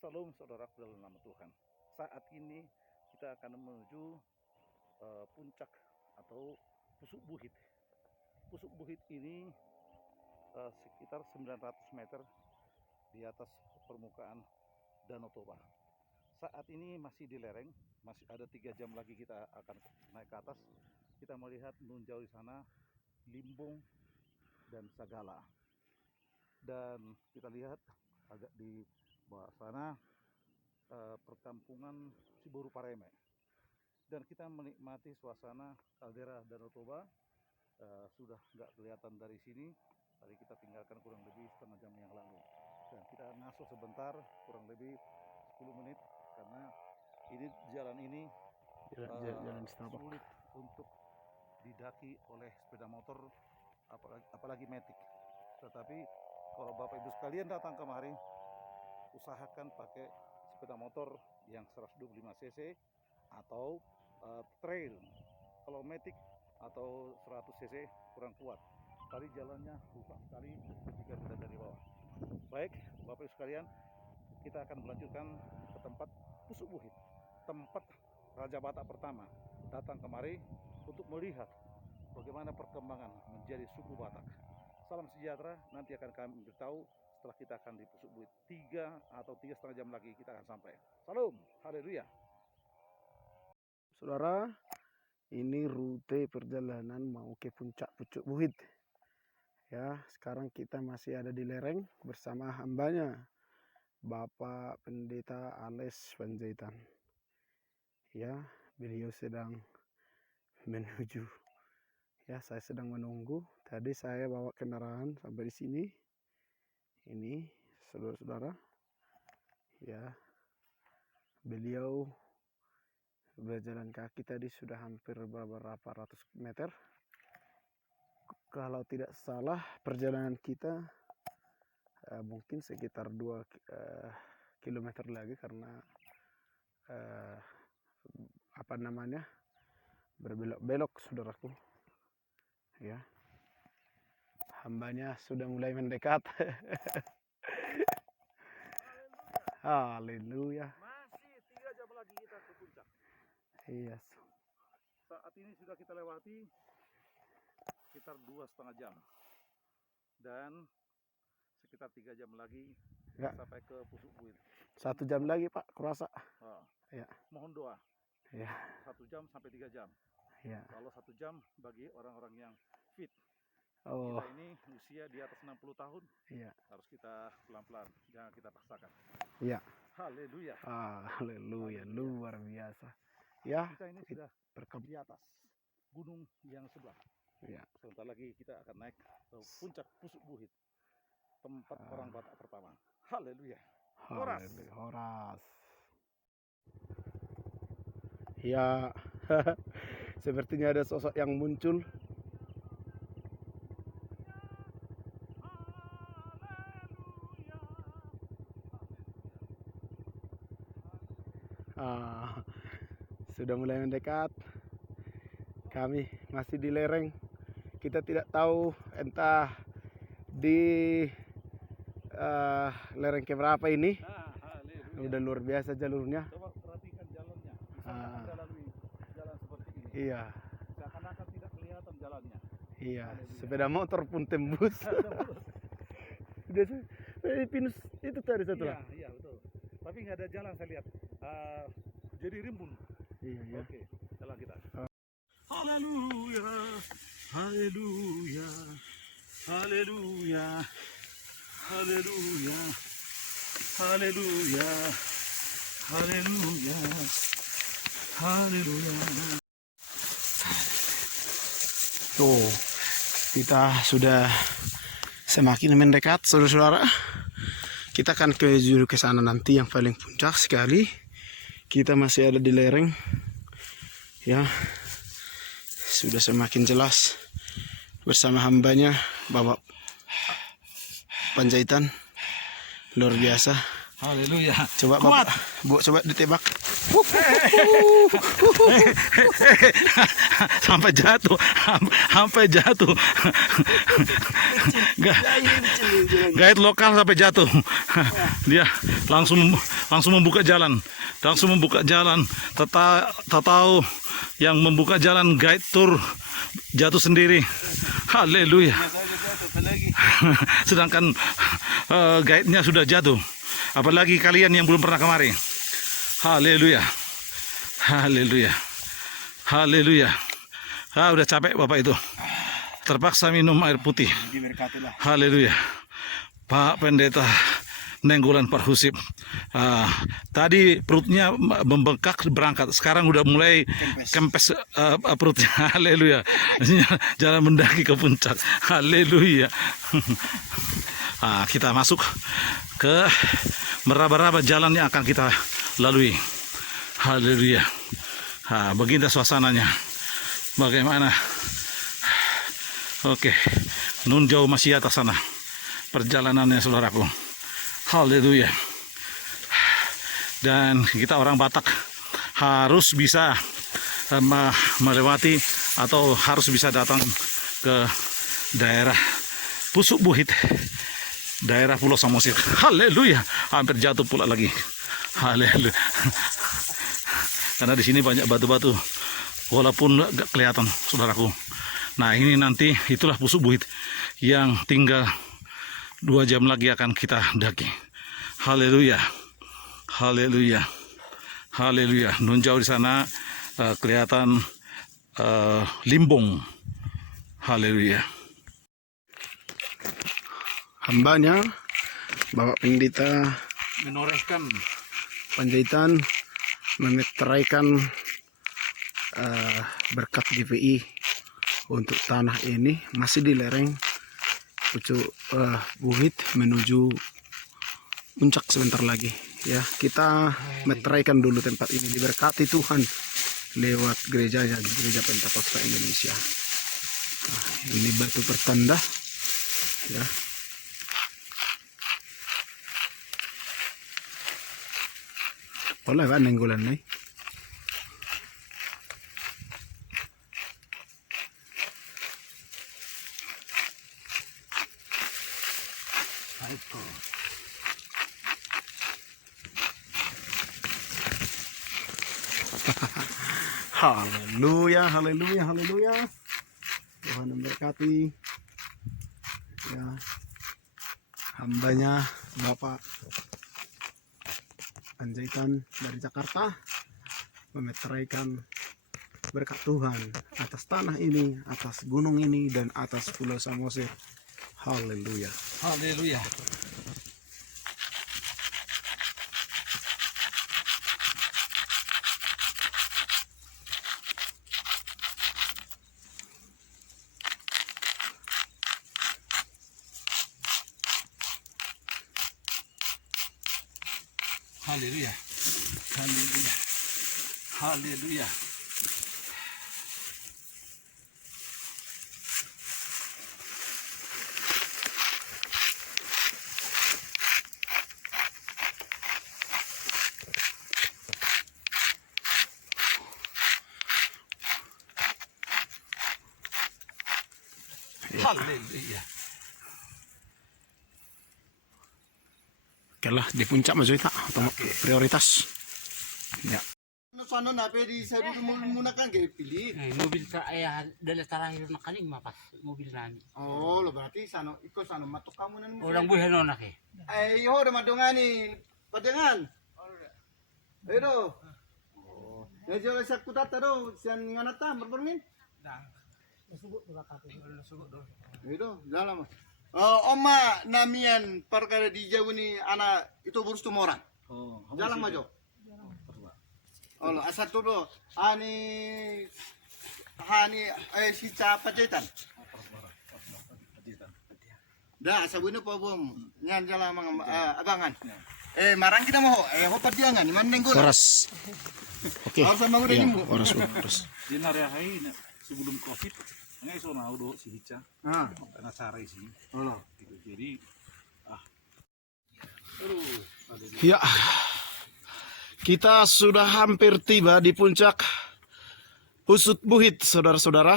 Salam saudaraku dalam nama Tuhan. Saat ini kita akan menuju puncak atau Pusuk Buhit. Pusuk Buhit ini sekitar 900 meter di atas permukaan Danau Toba. Saat ini masih di lereng, masih ada 3 jam lagi kita akan naik ke atas. Kita melihat menjauh di sana Limbung dan Sagala. Dan kita lihat agak di bawah sana perkampungan Ciboru Pareme, dan kita menikmati suasana kaldera Danau Toba. Sudah nggak kelihatan dari sini, tadi kita tinggalkan kurang lebih setengah jam yang lalu, dan kita ngasuh sebentar kurang lebih 10 menit karena jalan ini sulit untuk didaki oleh sepeda motor, apalagi metik. Tetapi kalau Bapak Ibu sekalian datang kemari, usahakan pakai sepeda motor yang 125 cc atau trail. Kalau metik atau 100 cc kurang kuat. Tadi jalannya susah sekali ketika kita dari bawah. Baik, Bapak Ibu sekalian, kita akan melanjutkan ke tempat Pusuk Buhit, tempat Raja Batak pertama datang kemari untuk melihat bagaimana perkembangan menjadi suku Batak. Salam sejahtera, nanti akan kami beritahu setelah kita akan di Pusuk Buhit. 3 atau 3,5 jam lagi kita akan sampai. Salam, haleluya. Saudara, ini rute perjalanan mau ke puncak Pusuk Buhit. Ya, sekarang kita masih ada di lereng bersama hambanya, Bapak Pendeta Ales Panjaitan. Ya, beliau sedang menuju. Ya, saya sedang menunggu. Tadi saya bawa kendaraan sampai di sini. Ini saudara-saudara, ya, beliau berjalan kaki tadi sudah hampir beberapa ratus meter. Kalau tidak salah perjalanan kita mungkin sekitar 2 kilometer lagi karena berbelok-belok, saudaraku. Ya, hambanya sudah mulai mendekat. Haleluya. Masih 3 jam lagi kita ke puncak. Iya. Saat ini sudah kita lewati sekitar 2,5 jam, dan sekitar 3 jam lagi Ya, sampai ke Pusuk Buhit. 1 jam lagi, Pak, kurasa. Ya. Mohon doa. Ya. 1 jam sampai 3 jam. Ya. Kalau 1 jam bagi orang-orang yang fit. Oh. Kita ini usia di atas 60 tahun. Iya. Harus kita pelan-pelan, jangan kita paksakan. Iya. Haleluya. Haleluya, luar biasa. Ya, Kita ini sudah di atas gunung yang sebelah. Ya. Sebentar lagi kita akan naik ke puncak Pusuk Buhit, tempat orang Batak pertama. Haleluya. Horas. Horas. Ya, sepertinya ada sosok yang muncul. Sudah mulai mendekat. Kami masih di lereng. Kita tidak tahu entah di lereng keberapa ini. Udah luar biasa jalurnya. Coba perhatikan jalannya. Misalkan Anda lalui jalan seperti ini. Iya. Seakan-akan tidak kelihatan jalannya. Iya. Sepeda motor pun tembus. Udah pinus itu tadi satu. Iya betul. Tapi nggak ada jalan saya lihat. Jadi rimbun. Iya. Oke, jalan kita. Haleluya, haleluya, haleluya, haleluya, haleluya, haleluya, haleluya. Tuh, kita sudah semakin mendekat, saudara-saudara. Kita akan menuju ke sana nanti, yang paling puncak sekali. Kita masih ada di lereng. Ya, sudah semakin jelas bersama hambanya, Bapak Panjaitan. Luar biasa. Haleluya. Coba Bapak, coba ditembak. sampai jatuh, sampai jatuh. Guide lokal sampai jatuh. Dia langsung membuka jalan, tahu yang membuka jalan guide tour jatuh sendiri. Haleluya. Sedangkan guide-nya sudah jatuh, apalagi kalian yang belum pernah kemari. Haleluya, haleluya, haleluya. Udah capek bapak itu, terpaksa minum air putih. Haleluya. Pak Pendeta Nenggolan Parhusip, tadi perutnya membengkak berangkat, sekarang udah mulai kempes perutnya. Haleluya. Jalan mendaki ke puncak. Haleluya. Kita masuk ke meraba-raba jalan yang akan kita lalui. Haleluya. Begini suasananya. Bagaimana? Oke, nun jauh masih atas sana perjalanannya, saudaraku. Haleluya. Dan kita orang Batak harus bisa melewati atau harus bisa datang ke daerah Pusuk Buhit, daerah Pulau Samosir. Haleluya. Hampir jatuh pula lagi. Haleluya. Karena di sini banyak batu-batu, walaupun gak kelihatan, saudaraku. Nah, ini nanti itulah Pusuk Buhit yang tinggal 2 jam lagi akan kita daki. Haleluya. Haleluya. Haleluya. Nun jauh di sana kelihatan Limbong. Haleluya. Hambanya Bapak Pendeta Menorehkan Panjaitan memeteraikan berkat GPI untuk tanah ini masih di lereng Pucuk Buhit menuju puncak sebentar lagi. Ya, kita meteraikan dulu tempat ini, diberkati Tuhan lewat gereja Pentakosta Indonesia. Nah, ini batu pertanda, ya. Boleh kan Nenggolan nih? Haleluya, haleluya, haleluya. Tuhan memberkati ya hambanya Bapak Panjaitan dari Jakarta, memeteraikan berkat Tuhan atas tanah ini, atas gunung ini, dan atas Pulau Samosir. Haleluya. Haleluya. Haleluya. Haleluya. Haleluya. Haleluya. Oke lah, di puncak Mas Wita, atau prioritas. Ya. Sana na pwede sa muna kan kayo pilih. Mobil saya dari terakhir makaning mapas mobil namin. Oh, lo berarti sana iko sana matok kamu nan. Orang buhay no nak eh. Ay, yo udah madungani. Padengan. Ayo. Oh. Medyo sa kutata do, siyan nganata berbermin. Subuh dua kali. Subuh do. Ayo, jalan mas. Oma namian perkara di jauh ni anak itu burus tu orang. Oh, Jalan maju. Oh, asal tu do. Hani si Panjaitan. Dah, sabun apa bom? Nyan jalan mang abangan. Marang kita mau. Hopat diangan. Mana Nenggolan? Oras. Oke. Harus sama udah Ya, nimbu. oras. di narehay sebelum COVID, ngay so na do si Hicha. Karena saray sih. Oh. Gitu. Jadi Ya, kita sudah hampir tiba di puncak Usut Buhit, saudara-saudara.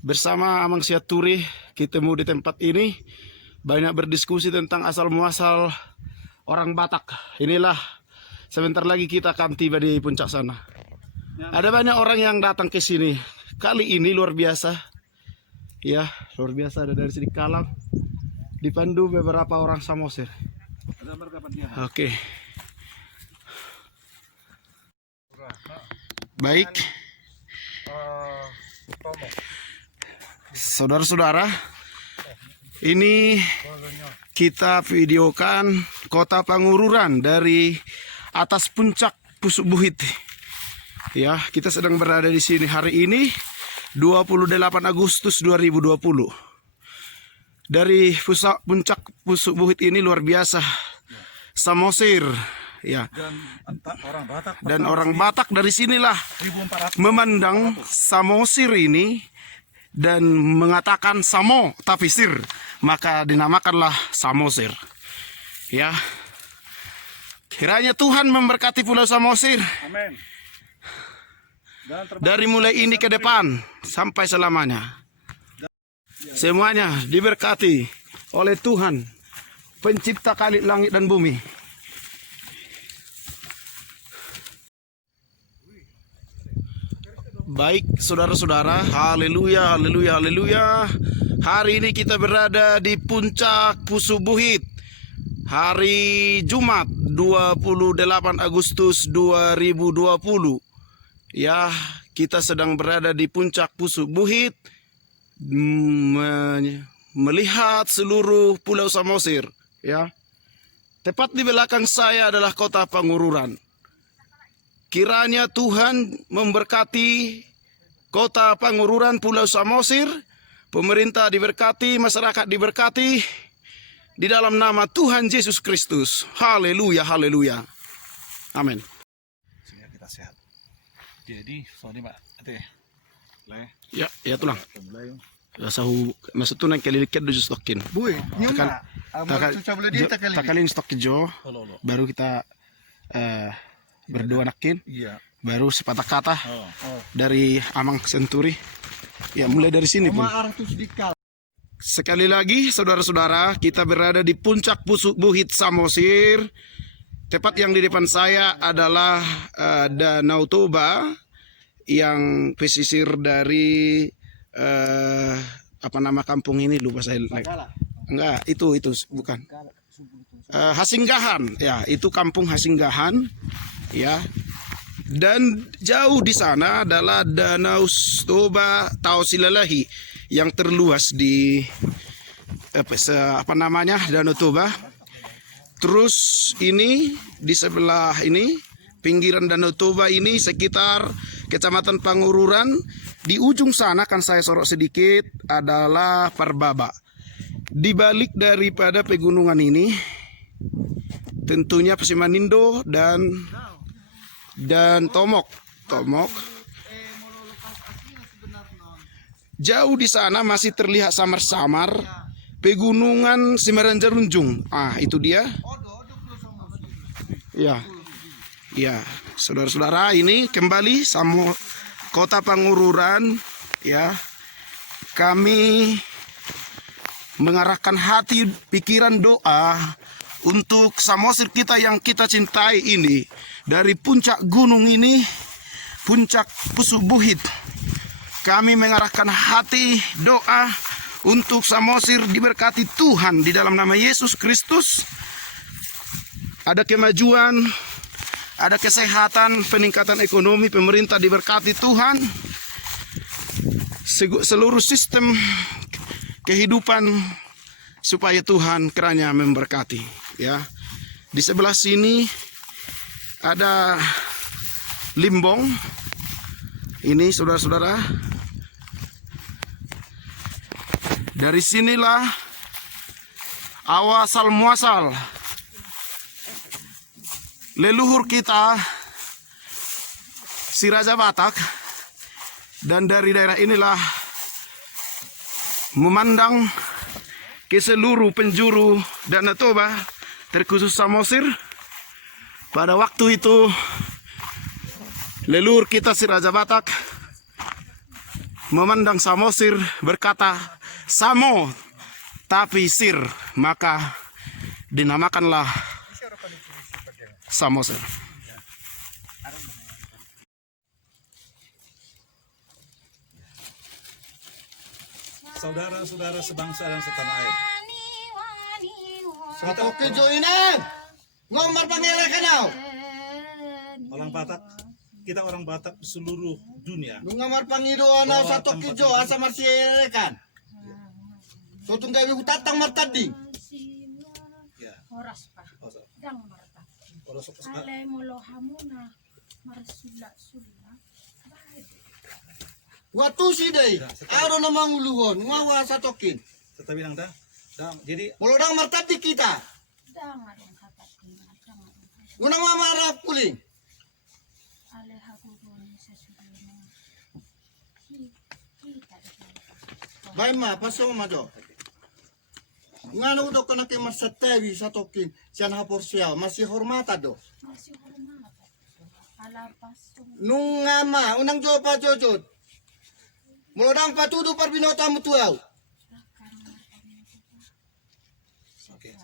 Bersama Amang Siaturi, ketemu di tempat ini. Banyak berdiskusi tentang asal-muasal orang Batak. Inilah, sebentar lagi kita akan tiba di puncak sana. Ada banyak orang yang datang ke sini. Kali ini luar biasa. Ya, luar biasa. Ada dari sini Kalang. Dipandu beberapa orang Samosir. Oke. Baik. Saudara-saudara, ini kita videokan kota Pangururan dari atas puncak Pusuk Buhit. Ya, kita sedang berada di sini hari ini 28 Agustus 2020. Dari puncak Pusuk Buhit ini luar biasa. Samosir, ya. Dan orang Batak dari sinilah memandang Samosir ini dan mengatakan Samo tapi sir, maka dinamakanlah Samosir. Ya. Kiranya Tuhan memberkati Pulau Samosir. Amin. Dari mulai ini ke depan sampai selamanya. Semuanya diberkati oleh Tuhan, pencipta kali langit dan bumi. Baik saudara-saudara, haleluya, haleluya, haleluya. Hari ini kita berada di puncak Pusuk Buhit. Hari Jumat 28 Agustus 2020. Ya, kita sedang berada di puncak Pusuk Buhit, melihat seluruh Pulau Samosir. Ya, tepat di belakang saya adalah kota Pangururan. Kiranya Tuhan memberkati kota Pangururan, Pulau Samosir, pemerintah diberkati, masyarakat diberkati, di dalam nama Tuhan Yesus Kristus. Haleluya, haleluya. Amin. Sehingga kita sehat. Jadi, soalnya Pak, itu ya. Ya, ya tulang. Sahu maksud tu nang kalilikad do stokin. Boy, nyung Takal- na. takal- Ang coba dia tak kali. Takalin stok jo, baru kita berdua nakin, Iya. baru sepatah kata Oh. dari Amang Senturi. Ya, mulai dari sini pun. Oma arang tu sedikal. Sekali lagi saudara-saudara, kita berada di puncak Pusuk Buhit Samosir. Tepat yang di depan saya adalah Danau Toba yang pesisir dari apa nama kampung ini, lupa saya. Enggak, itu bukan. Hasinggahan, ya, itu kampung Hasinggahan, ya. Dan jauh di sana adalah Danau Toba Tausilalahi yang terluas di apa namanya, Danau Toba. Terus ini di sebelah ini pinggiran Danau Toba ini sekitar Kecamatan Pangururan. Di ujung sana kan saya sorot sedikit adalah Parbaba. Di balik daripada pegunungan ini tentunya Pesimanindo dan Tomok. Jauh di sana masih terlihat samar-samar pegunungan Semeranjarunjung. Ah, itu dia. Ya. Ya, saudara-saudara, ini kembali sama kota Pangururan, ya. Kami mengarahkan hati, pikiran, doa untuk Samosir kita yang kita cintai ini, dari puncak gunung ini, puncak Pusuk Buhit. Kami mengarahkan hati, doa untuk Samosir diberkati Tuhan di dalam nama Yesus Kristus. Ada kemajuan, ada kesehatan, peningkatan ekonomi, pemerintah diberkati Tuhan. Seluruh sistem kehidupan supaya Tuhan kiranya memberkati, ya. Di sebelah sini ada Limbong. Ini saudara-saudara. Dari sinilah awasal muasal leluhur kita, si Raja Batak, dan dari daerah inilah memandang ke seluruh penjuru Danau Toba, terkhusus Samosir. Pada waktu itu leluhur kita si Raja Batak memandang Samosir berkata, Samo tapi sir, maka dinamakanlah Samosir. Saudara-saudara sebangsa dan setanah air. Satu kejoinan. Ngomar panggilan kau. Orang Batak, kita orang Batak di seluruh dunia. Ngomar pangido na satu kejo asa masih kan. So tunggawi hutatang martadi. Ya. Oras pa. Oh, so- Dang marta. Orang sok- Alay mo lo hamuna. Marsula-sula. Waktu si day. Aro na manguluhon. Ngawa satokin. Kita bilang dah. Jadi Mulodang martadi kita. Dang arong kapatin. Dang arong kapatin. Unang mamarap kuling. Alay hagugon sa sulo. Kita ito. Baik ma, paso ma do. Ngano do kana kay masatewi satokin. Siyan hapor siya. Masih hormata do. Masih hormat. Alapas yung Nung ngama, unang jopa jojot. Mulodang patudo parbinota mutuaw. Oke.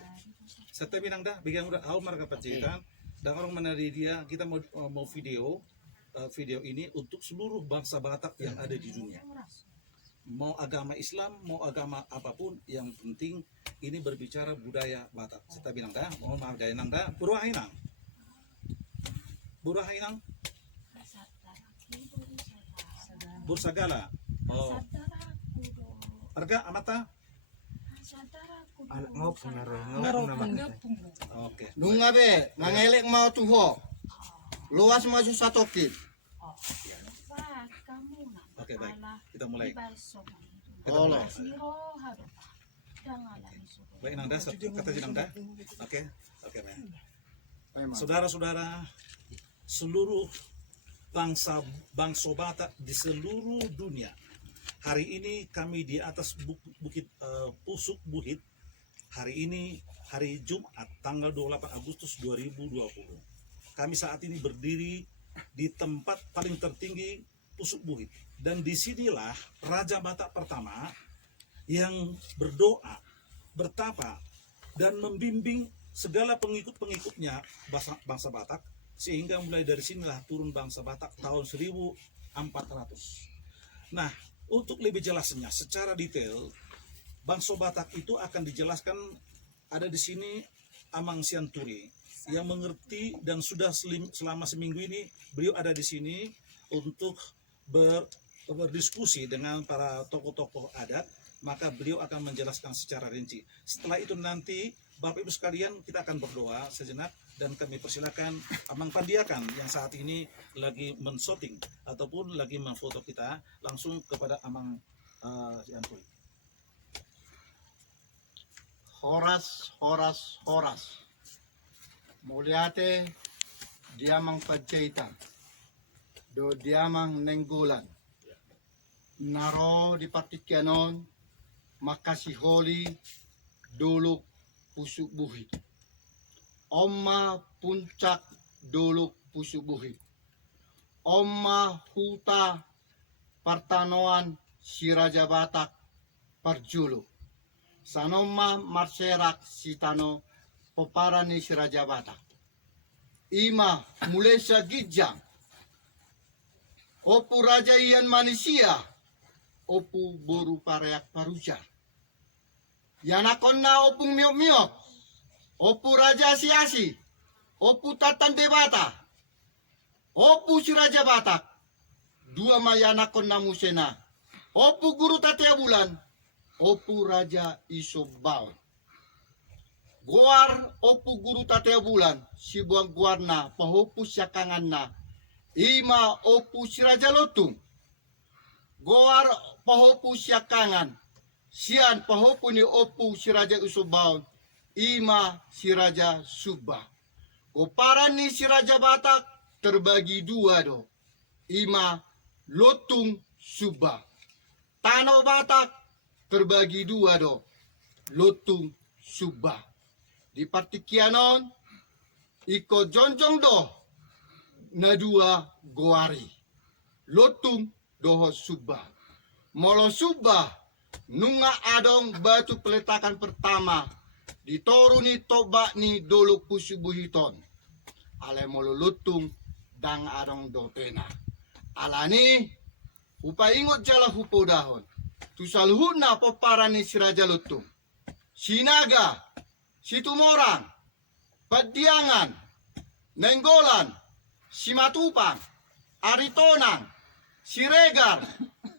Saya bilang dah, bigyan udah aku mereka pacitan dan orang menari dia, kita mau video video ini untuk seluruh bangsa Batak yang ada di dunia. Mau agama Islam, mau agama apapun, yang penting ini berbicara budaya Batak. Saya bilang dah, mohon maaf dari nang dah, Purwahinang. Purwahinang, Bursagala. Oh, harga amata. Oke. Nung ngabe, mangelik mau tuho. Luas maju satokin. Oke, baik. Kita mulai. Olah. Baik nang dah, kata nang dah. Oke. Oke, baik. Saudara-saudara, seluruh bangsa Batak di seluruh dunia. Hari ini kami di atas bukit Pusuk Buhit. Hari ini hari Jumat tanggal 28 Agustus 2020. Kami saat ini berdiri di tempat paling tertinggi Pusuk Buhit. Dan disinilah Raja Batak pertama yang berdoa, bertapa, dan membimbing segala pengikut-pengikutnya bangsa Batak, sehingga mulai dari sinilah turun bangsa Batak tahun 1400. Nah, untuk lebih jelasnya secara detail, bangsa Batak itu akan dijelaskan ada di sini Amang Sianturi yang mengerti dan sudah selama seminggu ini beliau ada di sini untuk berdiskusi dengan para tokoh-tokoh adat, maka beliau akan menjelaskan secara rinci. Setelah itu nanti Bapak Ibu sekalian kita akan berdoa sejenak dan kami persilakan Amang Pandiakan yang saat ini lagi men-shooting ataupun lagi memfoto kita langsung kepada Amang Sianturi. Horas. Muliate diamang pagkaitan. Do diamang nenggulan. Naro di patikyanon makasiholi duluk Pusuk Buhit. Oma puncak duluk Pusuk Buhit. Oma huta partanoan si Raja Batak parjulu. Sanoma marserak sitano peparani si Raja Batak. Ima mulai sa gijang. Opu Raja iyan manusia. Opu boru pareak parujar. Yanakon na opung miok-miok. Opu Raja Asiasi. Opu Tatan Debata. Opu si Raja Batak. Dua mayanakon na musena. Opu Guru Tatia Bulan. Opu Raja Isobal. Goar opu Guru Tatia Bulan. Si buang guarna. Pahopu syakangan na. Ima opu si Raja Lotung. Goar pahopu syakangan. Sian pahopu ni opu si Raja Isobal. Ima si Raja Subah. Koparan ni si Raja Batak terbagi dua do. Ima Lotung Subah. Tanah Batak terbagi dua do. Lotung Subah. Di Partikianon iko jonjong do na dua goari. Lotung doho Subah. molo subah nunga adong batu peletakan pertama ditoruni toba ni dolok pusubuhiton ale molo lutung dang adong dotena alani upaingot jala hupodahon tusalhuna poparani si Raja Lutung Sinaga Situmorang Padiangan Nenggolan Simatupang Aritonang Siregar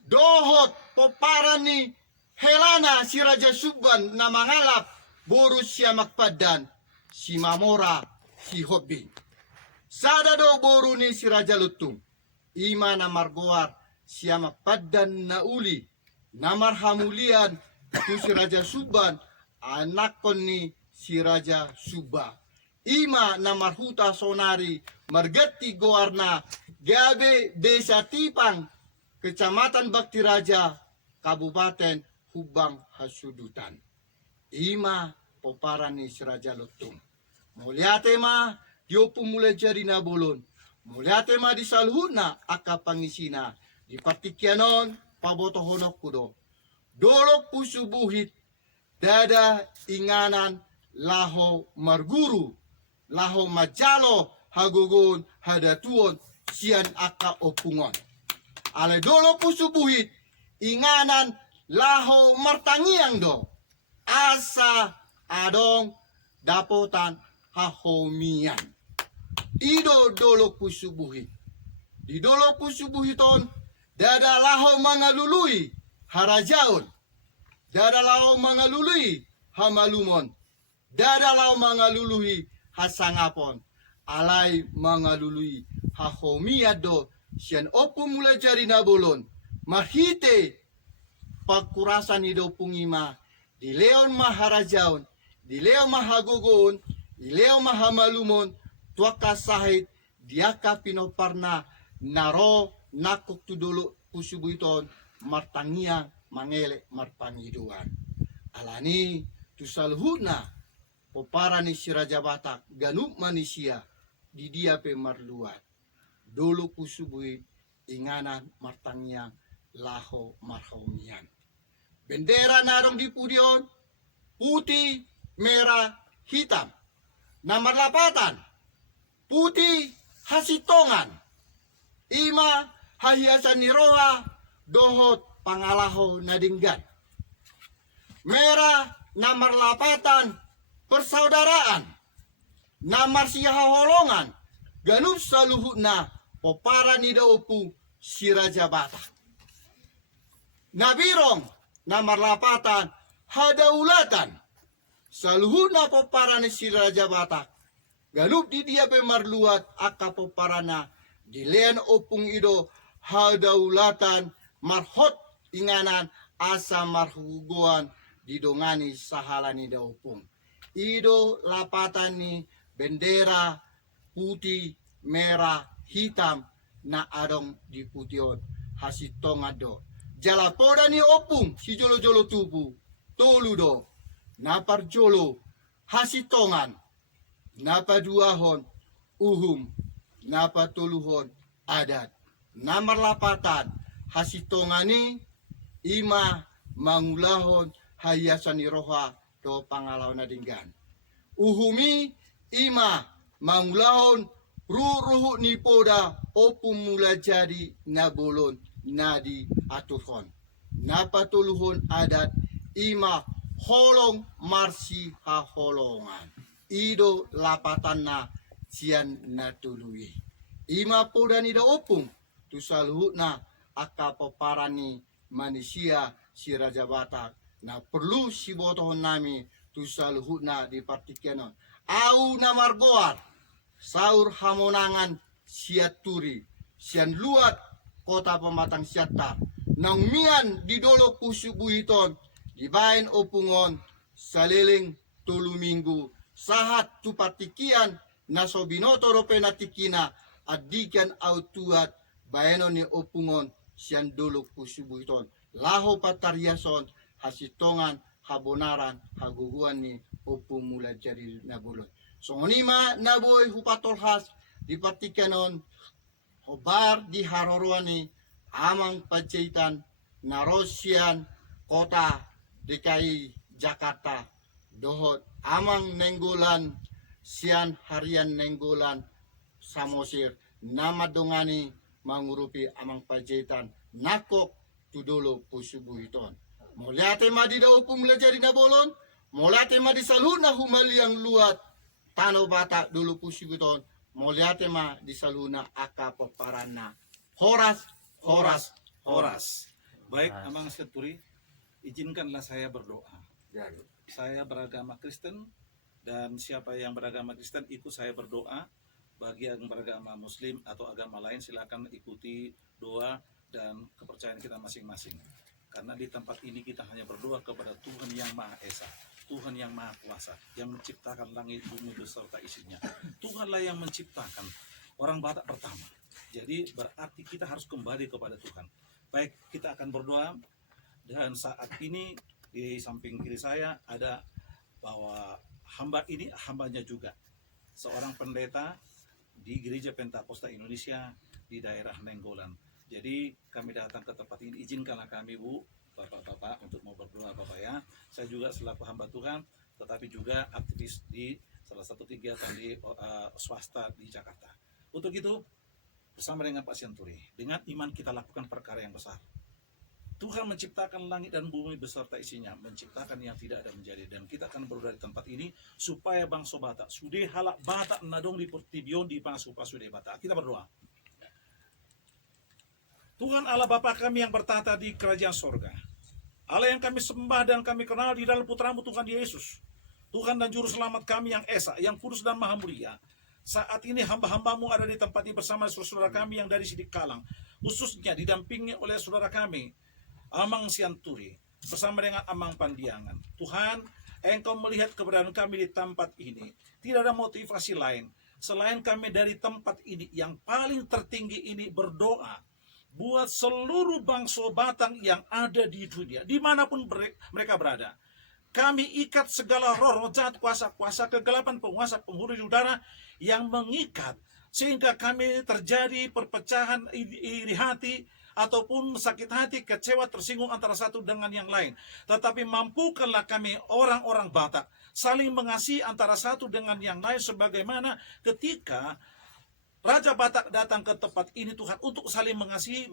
Dohot poparani Helana si Raja Subban na mangalap borus siya makpadan si Mamora si Hobing. Sadado boru ni si Raja Lutung. Ima na margoar siya makpadan na uli na marhamulian tu si Raja Subban anak kon ni si Raja Subba. Ima na marhuta sonari margati goarna gabe desa Tipang Kecamatan Bakti Raja Kabupaten Hubang Hasudutan. Ima poparan ni si Raja Lutung. Muliate ma dio pumula jari na bolon. Muliate ma di salhuna aka pangisina. Di partikyanon paboto honok kudo. Dolok pusubuhit dada inganan laho marguru. Laho majalo hagogon hadatuon sian aka opungon. Ale dolok pusubuhit inganan laho martangiang do. Asa adong dapotan hahomian. Ido dolok pusubuhit. Di dolok pusubuhiton dada laho mangalului harajaon. Dada laho mangalului hamalumon. Dada laho mangalului hasangapon. Alai mangalului hahomiado sian opo mula jari nabolon. Marhite pagkurasan ni daw pungima, di leon maharajaon, di leon mahagogon, di leon mahamalumon, tuaka sahit, diaka pinoparna, naro nakuk tudulu pusubuiton, martangia mangele marpangiduan. Alani tusalhuna, popara ni si Raja Batak, ganup manusia, di dia pe marluat. Dulu pusubuit, inganan martangia, laho marhomian. Bendera narong di pudion, putih, merah, hitam. Nomor 8, putih, hasitongan. 5, hahiasan niroha, dohot, pangalaho, nadinggan. Merah, nomor 8, persaudaraan. Nomor siyaholongan, ganup saluhutna, popara ni daupu, si Raja Batak. Nabirong, nomor 8, hadaulatan. Saluhuna poparana si Raja Batak. Galup di dia pemarluat aka poparana. Dilean opung ido hadaulatan marhot inganan asa marhuguan didongani sahalani da opung. Ido lapatan ni bendera putih, merah, hitam na adong di pution hasitongado. Jalapoda ni opung si jolo-jolo tubu. Toludo. Napar jolo. Hasitongan. Napa duahon. Uhum. Napa tuluhon. Adat. Namar lapatan. Hasitongani. 5 mangulahon. Hayasan roha. Do pangalaw na dinggan. Uhumi. 5 mangulahon. Ruruhu ni poda. Opung mula jadi nabolon. Nadi atuhon. Napatuluhon adat 5 holong marsi haholongan. Ido lapatan na sian natului. 5 poda ni da opung. Tusalhut na akapaparani manusia si Raja Batak. Na perlu si botohon nami tusalhut na di partikyanon. Au na margoar. Saur hamonangan siat turi. Sian luat kota pematang siatar. Nang mian di dolo pusubuhiton. Dibain opungon. Saliling tulu minggu. Sahat tupatikian. Naso binoto rope natikina. Adikan autuat. Baeno ni opungon. Sian dolo pusubuhiton. Laho patariason. Hasitongan. Habonaran. Haguguan ni opung mula jari nabulon. So nima naboy hupatolhas. Dipatikanon. Hobar di harorwani amang pacaitan narosian kota DKI Jakarta dohot amang nenggolan sian harian nenggolan samosir nama dongani mangurupi amang pajetan nakok tudolo pusubuhiton moliate madi da upum lejari na bolon moliate madi saluna humali yang luat tano bata dulu pusubuhiton moliate ma di saluna aka peparana horas. Baik, Amang Senturi, izinkanlah saya berdoa. Saya beragama Kristen, dan siapa yang beragama Kristen ikut saya berdoa. Bagi yang beragama Muslim atau agama lain silakan ikuti doa dan kepercayaan kita masing-masing. Karena di tempat ini kita hanya berdoa kepada Tuhan yang Maha Esa, Tuhan yang Maha Kuasa, yang menciptakan langit bumi beserta isinya. Tuhanlah yang menciptakan orang Batak pertama. Jadi berarti kita harus kembali kepada Tuhan. Baik, kita akan berdoa. Dan saat ini di samping kiri saya ada bahwa hamba ini hambanya juga, seorang pendeta di Gereja Pentakosta Indonesia di daerah Nenggolan. Jadi kami datang ke tempat ini, izinkanlah kami Bu, Bapak-bapak untuk mau berdoa Bapak ya. Saya juga selaku hamba Tuhan, tetapi juga aktivis di salah satu kegiatan di swasta di Jakarta. Untuk itu bersama dengan Pak Senturi, dengan iman kita lakukan perkara yang besar. Tuhan menciptakan langit dan bumi beserta isinya, menciptakan yang tidak ada menjadi, dan kita akan berdoa di tempat ini supaya bangsa Batak sudah halak Batak nadong di pertibion di bangsa sudah Batak. Kita berdoa. Tuhan Allah Bapa kami yang bertata di kerajaan sorga, Allah yang kami sembah dan kami kenal di dalam putramu Tuhan Yesus, Tuhan dan Juru Selamat kami yang esa, yang kudus dan maha mulia. Saat ini hamba-hambamu ada di tempat ini bersama saudara kami yang dari Sidik Kalang, khususnya didampingi oleh saudara kami Amang Sianturi bersama dengan Amang Pandiangan. Tuhan, Engkau melihat keberadaan kami di tempat ini. Tidak ada motivasi lain selain kami dari tempat ini yang paling tertinggi ini berdoa buat seluruh bangsa Batak yang ada di dunia, dimanapun mereka berada. Kami ikat segala roh jahat, kuasa-kuasa kegelapan, penguasa penghuni di udara yang mengikat sehingga kami terjadi perpecahan iri hati ataupun sakit hati, kecewa, tersinggung antara satu dengan yang lain. Tetapi mampukanlah kami orang-orang Batak saling mengasihi antara satu dengan yang lain, sebagaimana ketika Raja Batak datang ke tempat ini Tuhan untuk saling mengasihi,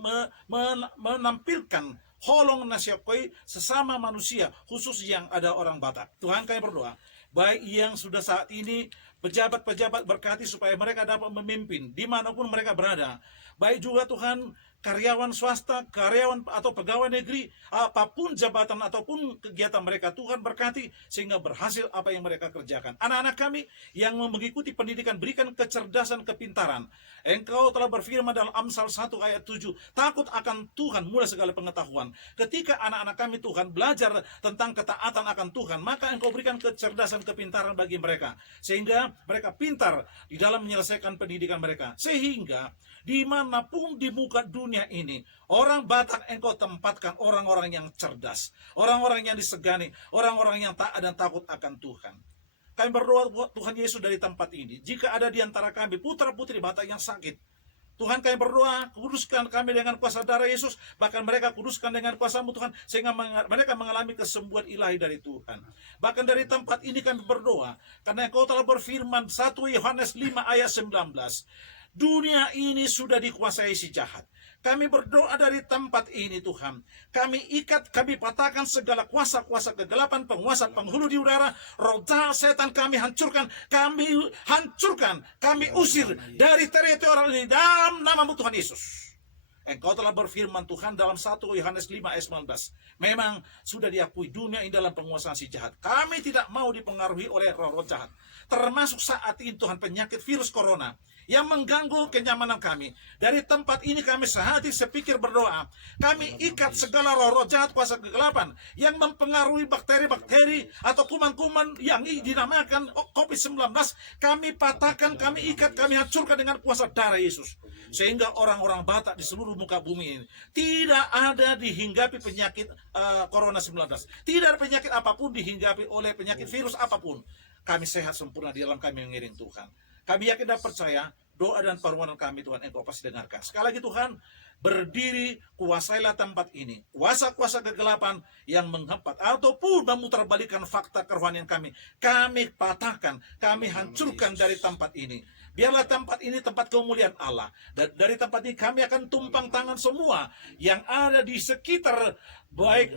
menampilkan holong nasyapkoi sesama manusia, khusus yang ada orang Batak. Tuhan kami berdoa, baik yang sudah saat ini pejabat-pejabat berkati supaya mereka dapat memimpin dimanapun mereka berada. Baik juga Tuhan karyawan swasta, karyawan atau pegawai negeri, apapun jabatan ataupun kegiatan mereka, Tuhan berkati sehingga berhasil apa yang mereka kerjakan. Anak-anak kami yang mengikuti pendidikan, berikan kecerdasan, kepintaran. Engkau telah berfirman dalam Amsal 1 ayat 7, takut akan Tuhan mulai segala pengetahuan. Ketika anak-anak kami Tuhan belajar tentang ketaatan akan Tuhan, maka Engkau berikan kecerdasan, kepintaran bagi mereka, sehingga mereka pintar di dalam menyelesaikan pendidikan mereka. Sehingga dimanapun di muka dunia ini, orang Batak Engkau tempatkan orang-orang yang cerdas, orang-orang yang disegani, orang-orang yang taat dan takut akan Tuhan. Kami berdoa buat Tuhan Yesus dari tempat ini, jika ada di antara kami putra-putri Batak yang sakit, Tuhan kami berdoa, kuduskan kami dengan kuasa darah Yesus, bahkan mereka kuduskan dengan kuasa-Mu Tuhan, sehingga mereka mengalami kesembuhan ilahi dari Tuhan. Bahkan dari tempat ini kami berdoa, karena Engkau telah berfirman 1 Yohanes 5 ayat 19, dunia ini sudah dikuasai si jahat. Kami berdoa dari tempat ini Tuhan, kami ikat, kami patahkan segala kuasa-kuasa kegelapan, penguasa penghulu di udara, roh jahat setan kami hancurkan, kami usir dari teritorial ini dalam nama Tuhan Yesus. Engkau telah berfirman Tuhan dalam 1 Yohanes 5 ayat 19, memang sudah diakui dunia ini dalam penguasaan si jahat. Kami tidak mau dipengaruhi oleh roh-roh jahat, termasuk saat ini Tuhan penyakit virus corona yang mengganggu kenyamanan kami. Dari tempat ini kami sehati sepikir berdoa, kami ikat segala roh-roh jahat kuasa kegelapan yang mempengaruhi bakteri-bakteri atau kuman-kuman yang dinamakan COVID-19. Kami patahkan, kami ikat, kami hancurkan dengan kuasa darah Yesus, sehingga orang-orang Batak di seluruh muka bumi ini tidak ada dihinggapi penyakit Corona 19. Tidak ada penyakit apapun dihinggapi oleh penyakit virus apapun. Kami sehat sempurna di dalam kami mengiring Tuhan. Kami yakin dan percaya doa dan permohonan kami Tuhan, Engkau pasti dengarkan. Sekali lagi Tuhan, berdiri, kuasailah tempat ini. Kuasa-kuasa kegelapan yang menghambat ataupun memutarbalikkan fakta kerohanian kami patahkan, kami hancurkan dari tempat ini. Biarlah tempat ini tempat kemuliaan Allah. Dan dari tempat ini kami akan tumpang tangan semua yang ada di sekitar baik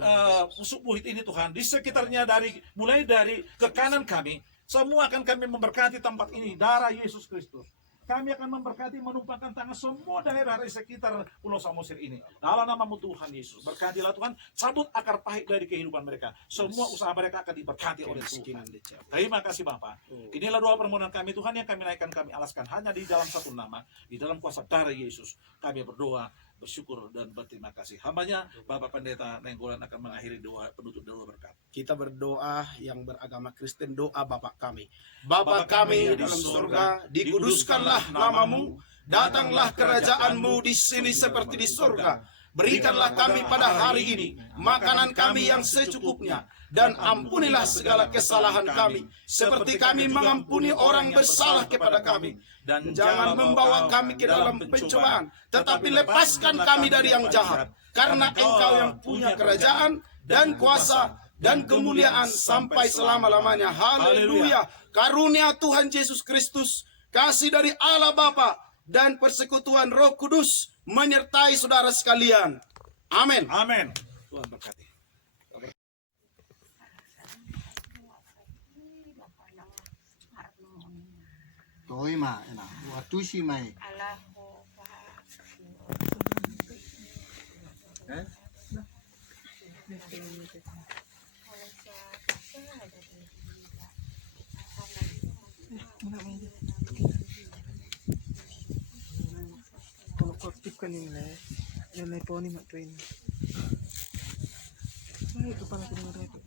Pusuk Buhit ini Tuhan, di sekitarnya mulai dari ke kanan kami, semua akan kami memberkati tempat ini, darah Yesus Kristus. Kami akan memberkati, menumpangkan tangan semua daerah di sekitar Pulau Samosir ini. Dalam nama Tuhan Yesus, berkatilah Tuhan, cabut akar pahit dari kehidupan mereka. Semua usaha mereka akan diberkati oleh Tuhan. Terima kasih Bapak. Inilah doa permohonan kami Tuhan yang kami naikkan, kami alaskan hanya di dalam satu nama, di dalam kuasa darah Yesus. Kami berdoa, bersyukur dan berterima kasih. Hambanya Bapak Pendeta Nainggolan akan mengakhiri doa penutup doa berkat. Kita berdoa yang beragama Kristen, doa Bapa kami. Bapa kami di dalam surga, dikuduskanlah namamu, datanglah kerajaanmu di sini seperti di surga. Berikanlah kami pada hari ini makanan kami yang secukupnya, dan ampunilah segala kesalahan kami, seperti kami mengampuni orang bersalah kepada kami. Dan jangan membawa kami ke dalam pencobaan, tetapi lepaskan kami dari yang jahat. Karena Engkau yang punya kerajaan dan kuasa dan kemuliaan sampai selama-lamanya. Haleluya. Karunia Tuhan Yesus Kristus, kasih dari Allah Bapa, dan persekutuan Roh Kudus menyertai saudara sekalian. Amin. Amin. Tuhan berkati. Toi ma, enak. Waktu si mai. Kalau aktif kan ini lah, yang naik pohon ini mak train. Baik kepala kita mereka.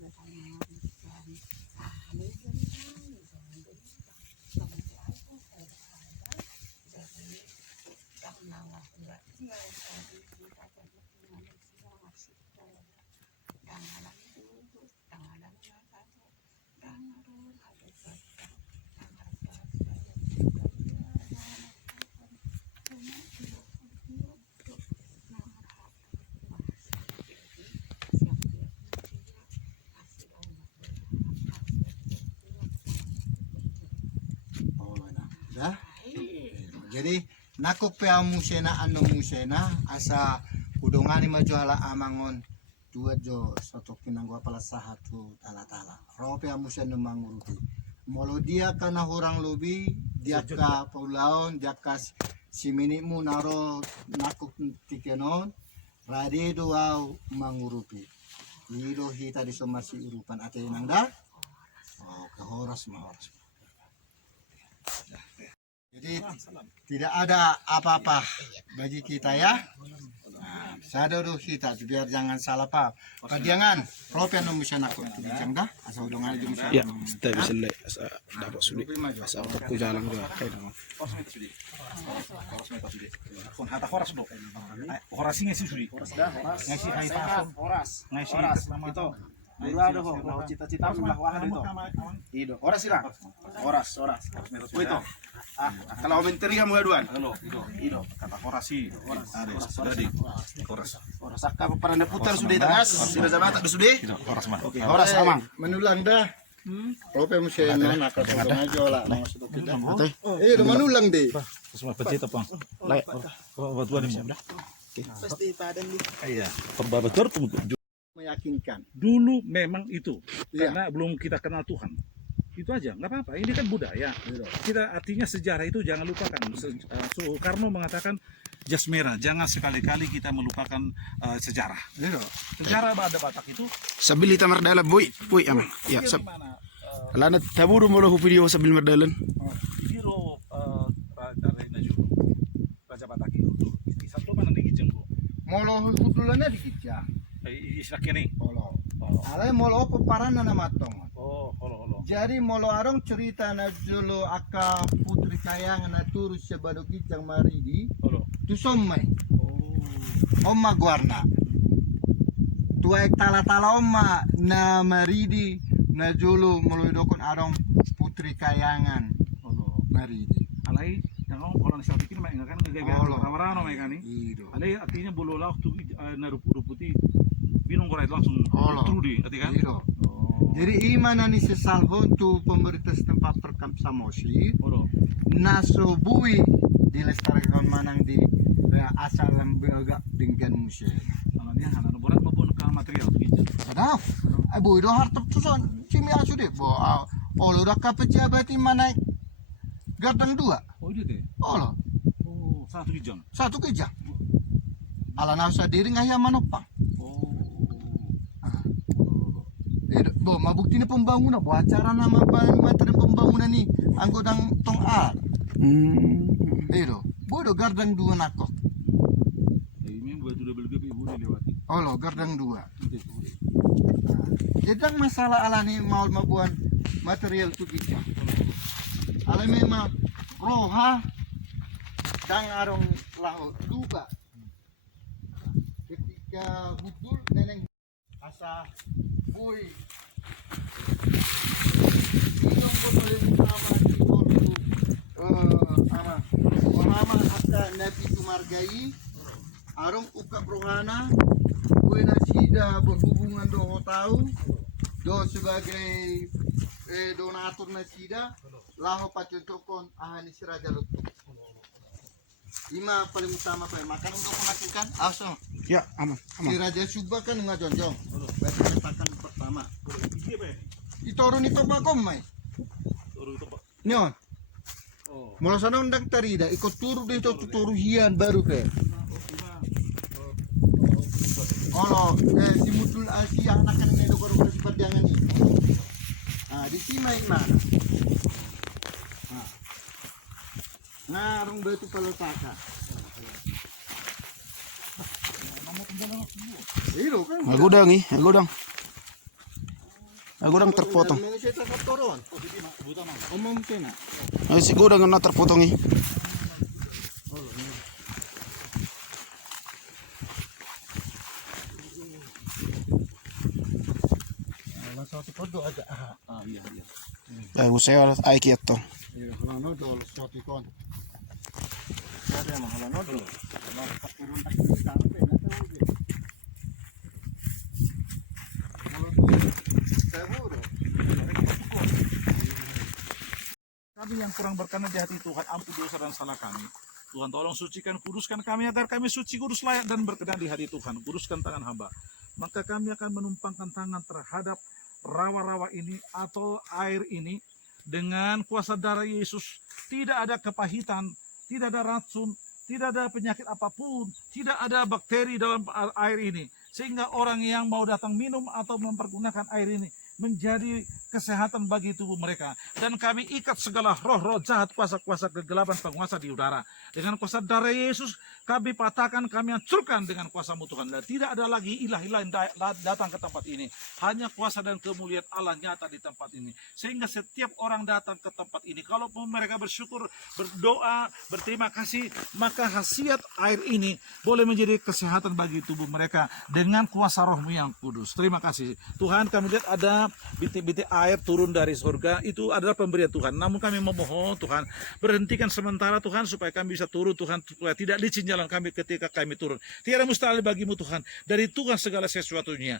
Dah. Jadi nakuk pe musena anu musena asa udongani maju hala amangon dua jo satu pinanggo pala sahatu tala-tala. Rope musena manguruti. Molo dia kana orang lobi dia ka paulaon dia ka siminimu naro nakuk tikenon rade doa mangurupi. Ilo hita di somasi urupan ate nangda. Oh, kehoras mahoras. Jadi tidak ada apa-apa bagi kita ya. Nah, sadar kita biar jangan salah paham. Kadiangan, propian numusya nakon tubicang dah, asal udongan itu musya. Ya, kita bisa lihat dapat sulit. Asal aku jalan gua kayak nama. Kon hata horas do. Horas singa si suri. Ngasi hai pasong. Ngasi Itu. Dua doh, mau cita-cita sebelah wahan itu. Itu, oras sila. Oras. Oh itu. Kalau menteri kamu aduan. Halo, itu kata horas sih. Ada sudah di horas. Oras akak paranda putar sudah tangas. Sudah zaman tak sudah. Itu horas mah. Oke, oras amang. Menulang dah. Propian musya non akal udongan jola. Udah menulang deh. Semua pencet apa? Layak. Batuan ini sudah. Pasti padan di. Iya, pembabatur Meyakinkan. Dulu memang itu, Iya. karena belum kita kenal Tuhan. Itu aja, nggak apa-apa. Ini kan budaya. Kita artinya sejarah itu jangan lupakan. Soekarno mengatakan jas merah, jangan sekali-kali kita melupakan sejarah. Sejarah ada Batak itu. Sabili tamar dalam boy amang. Ya, sab. Lana taburu molo video sabil mardalan. Biro Raja Raja Batak itu. Satu mana nih jenggo? Molo hudulannya dikit. Istilah kene. Molo. Alay molo peparana na matong. Oh, holo. Jadi molo arong cerita na jolo aka putri kayangan na turu sa badokicang maridi. Holo. Tusomay. Oma guarna. Tuay tala-tala oma na maridi na jolo molo dokon arong putri kayangan. Maridi. Alai Yang kamu kalau nasi bikin mereka kan ngegaya Oh, lo. rawa-rawa mereka nih. Iro. Ada artinya bulu lauk tuh narupu-rupu ti binung korai langsung Oh, lo. trudi, arti kan? Iro. Oh. Jadi imana ni sesalho tu pemerintah setempat perkam Samosi Oh, lo. naso bui dilestarikan manang di asal lembaga dengan museum. Alanya hanan borat maupun ke material tuh gitu. Ada. Bui do hartap tu son cimi asu deh. Bo lo dah pejabat mana gardang 2. Oh, itu teh. Oh lo. Oh, satu kijang. Satu keja. Ala nasa diri ngaya manopang. Oh. Bo mabukti na pembangunan, bo acara nama materi pembangunan ni anggodang tong A. Ero, bo do gardang 2 nako. Ini buat udah beli ibu dilewati. Oh lo gardang 2. Itu itu. Jadi masalah ala ni mau mabuan material tu kita. Ala memang roha dang arong laut duga. Ketika hudul neneng asa boy. Idong ko boleh utama di kolku ama. Orama aka nabi tumargai arong uka rohana boy nasida berhubungan do tahu do sebagai donatur nasida laho pacuntokon ahani si Raja Lutu. 5 paling utama pa makan untuk memastikan asal Ya, aman, si Raja Subah kan ngajonjong. Berarti katakan pertama. Ini apa ya? Itorun ito pa komay. Turun itu pak. Nyon. Oh. Mula sana undang tarida ikut turu dito tuturu hian baru ke. Kalau si mutul si anak kan nedo baru kasih padangan ni. Ah di sini main mana? Ngarung batu palotaka. Iro kan. Agudang agudang. Agudang terpotong. Manusia tak turun. Omong kena. Ay, si gudang na terpotong eh. Masa tu podo aja. Ah iya iya. Ay, usay ay kieto. Iro kalau dol soti kon. Ada mah kalau dol. Kalau turun tak bisa apa ya tahu dia. Seguro. Kami yang kurang berkenan di hati Tuhan, ampun dosa dan salah kami. Tuhan tolong sucikan, kuduskan kami agar kami suci, kudus, layak dan berkenan di hati Tuhan. Kuduskan tangan hamba. Maka kami akan menumpangkan tangan terhadap rawa-rawa ini atau air ini dengan kuasa darah Yesus. Tidak ada kepahitan, tidak ada racun, tidak ada penyakit apapun, tidak ada bakteri dalam air ini. Sehingga orang yang mau datang minum atau mempergunakan air ini menjadi kesehatan bagi tubuh mereka. Dan kami ikat segala roh-roh jahat, kuasa-kuasa kegelapan, penguasa di udara. Dengan kuasa darah Yesus, kami patahkan, kami hancurkan dengan kuasa-Mu Tuhan. Dan tidak ada lagi ilah-ilah yang datang ke tempat ini. Hanya kuasa dan kemuliaan Allah nyata di tempat ini. Sehingga setiap orang datang ke tempat ini, kalaupun mereka bersyukur, berdoa, berterima kasih, maka khasiat air ini boleh menjadi kesehatan bagi tubuh mereka dengan kuasa Roh-Mu yang kudus. Terima kasih. Tuhan, kami lihat ada bintik-bintik air turun dari surga, itu adalah pemberian Tuhan. Namun kami memohon Tuhan, berhentikan sementara Tuhan, supaya kami bisa turun Tuhan, supaya tidak licin jalan kami ketika kami turun. Tiada mustahil bagimu Tuhan, dari Tuhan segala sesuatunya,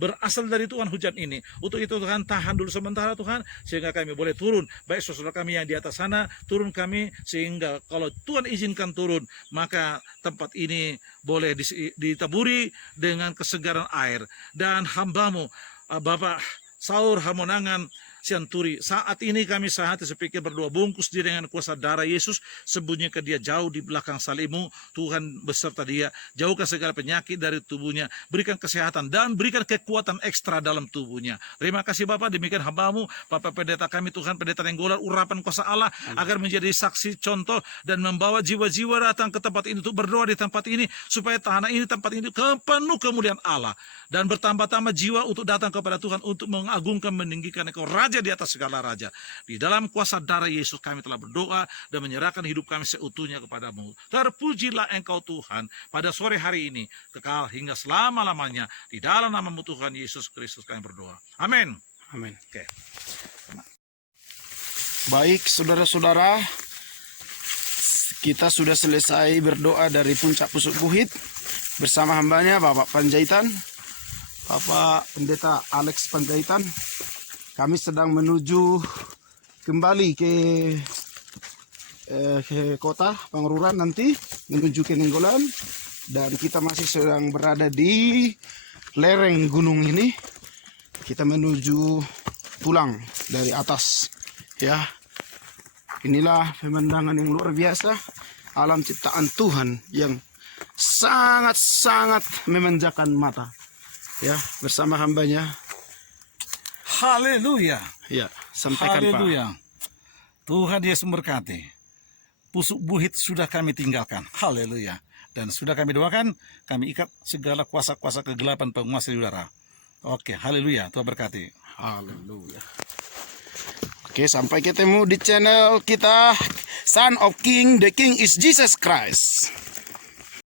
berasal dari Tuhan hujan ini. Untuk itu Tuhan, tahan dulu sementara Tuhan, sehingga kami boleh turun. Baik saudara kami yang di atas sana, turun kami, sehingga kalau Tuhan izinkan turun, maka tempat ini boleh ditaburi dengan kesegaran air. Dan hamba-Mu Bapak Saur Hamonangan Sianturi, saat ini kami sehati sepikir berdoa, bungkus dia dengan kuasa darah Yesus, sembunyikan dia jauh di belakang salib-Mu Tuhan, beserta dia, jauhkan segala penyakit dari tubuhnya, berikan kesehatan dan berikan kekuatan ekstra dalam tubuhnya. Terima kasih Bapak, demikian hamba-Mu Bapak Pendeta kami Tuhan, Pendeta Nenggolan, urapan kuasa Allah agar menjadi saksi contoh dan membawa jiwa-jiwa datang ke tempat ini untuk berdoa di tempat ini, supaya tanah ini, tempat ini penuh kemuliaan Allah, dan bertambah-tambah jiwa untuk datang kepada Tuhan, untuk mengagungkan, meninggikan Engkau Raja di atas segala raja. Di dalam kuasa darah Yesus kami telah berdoa dan menyerahkan hidup kami seutuhnya kepadamu. Terpujilah Engkau Tuhan pada sore hari ini, kekal hingga selama-lamanya. Di dalam nama-Mu Tuhan Yesus Kristus kami berdoa. Amin. Amin. Oke. Baik, saudara-saudara, Kita sudah selesai berdoa dari puncak Pusuk Buhit bersama hambanya Bapak Panjaitan, Bapak Pendeta Alex Panjaitan. Kami sedang menuju kembali ke kota Pangururan nanti, menuju ke Ninggolan, dan kita masih sedang berada di lereng gunung ini. Kita menuju pulang dari atas, ya. Inilah pemandangan yang luar biasa, alam ciptaan Tuhan yang sangat-sangat memanjakan mata, ya, bersama hambanya. Haleluya. Ya, sampaikan Pak. Haleluya. Tuhan Yesus memberkati. Pusuk Buhit sudah kami tinggalkan. Haleluya. Dan sudah kami doakan, kami ikat segala kuasa-kuasa kegelapan penguasa di udara. Oke, haleluya. Tuhan berkati. Haleluya. Oke, sampai ketemu di channel kita, Son of King, the King is Jesus Christ.